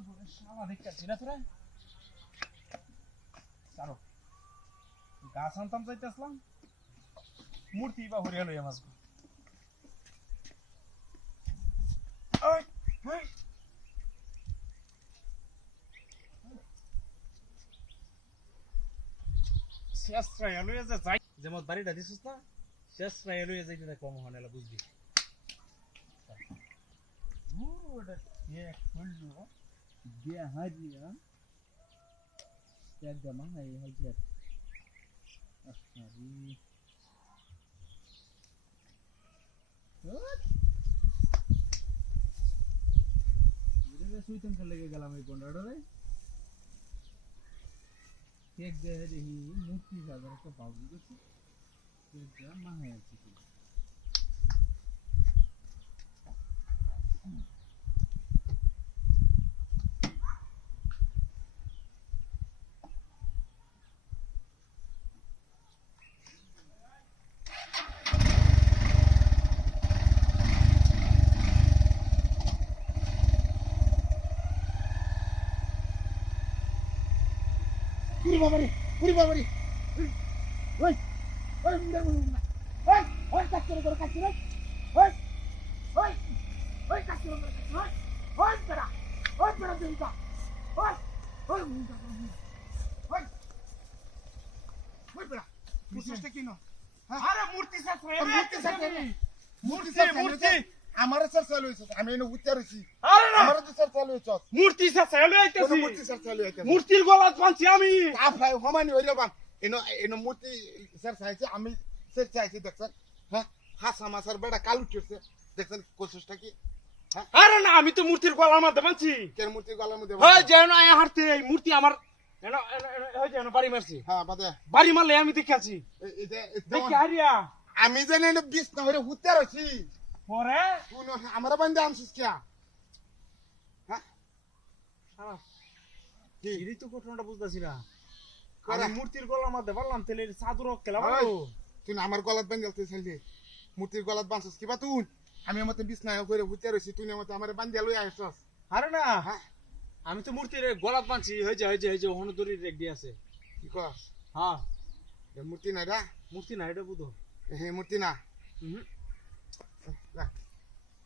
শালা দেখতেছি না তোরা চলো গাছ আনতাম যাইতেছিলাম মূর্তি বা হরিয়া লইয়া মাছ শেষ রাইয়া লইয়া যে যাই যেমন বাড়িটা দিছিস না শেষ রাইয়া লইয়া যাইতে না কম হনেলা বুঝবি ওটা এক ফুললো dia hadia jaga mana ya hajat asari ini suitan ke lagi galam ei pondra re एक दे रही मूर्ति सागर का पावली को ये क्या मां है अच्छी Puri babari. Oi. Oi, mira, mira. Oi, oi, cachorro, cachorro. Oi. Oi. Oi, cachorro, cachorro. Oi, espera. Oi, espera, venga. Oi. Oi, venga. Oi. Oi, espera. Pusiste aquí no. আরে মূর্তি সাথে মূর্তি আমার স্যার চালু হইছে আমি এনে উত্তর হইছি আরে না আমার তো স্যার চালু হইছে মূর্তি স্যার চালু হইতাছে মূর্তি স্যার চালু হইতাছে মূর্তির গলাত বানছি আমি আফাই হমানি হইলো বান এনো মূর্তি স্যার চাইছে আমি স্যার চাইছি দেখছেন হ্যাঁ হাসা মাসার বেড়া কালু উঠছে দেখছেন কোশিশটা কি হ্যাঁ আরে না আমি তো মূর্তির গলার মধ্যে বানছি কেন মূর্তির গলার মধ্যে হয় যেন আয়া হারতে এই মূর্তি আমার এনো হয় যেন বাড়ি মারছি হ্যাঁ বাদে বাড়ি মারলে আমি দেখাছি দেখি আরিয়া আমি জানি না বিষ না হইরে উত্তর হইছি পরে তুই আমরা বান্দা আনছিস কি হ্যাঁ সারা কি এই তো ঘটনাটা বুঝতাছি না আমি মূর্তির গলার মধ্যে বললাম তেলে চাদর কেলা বলো তুই আমার গলাত বান্ধালতে চাইলি মূর্তির গলাত বানছিস কি বা তুই আমি মতে বিষ না হইরে উত্তর হইছি তুই মতে আমারে বান্ধিয়া লই আইছস আরে না আমি তো মূর্তির গলাত বানছি হই যে হনুদুরি রেক দি আছে কি কস হ্যাঁ এ মূর্তি না এটা বুঝো হে মূর্তি না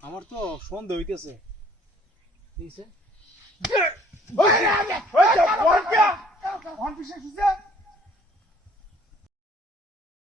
আমার তো সন্দেহ হইতেছে দিছে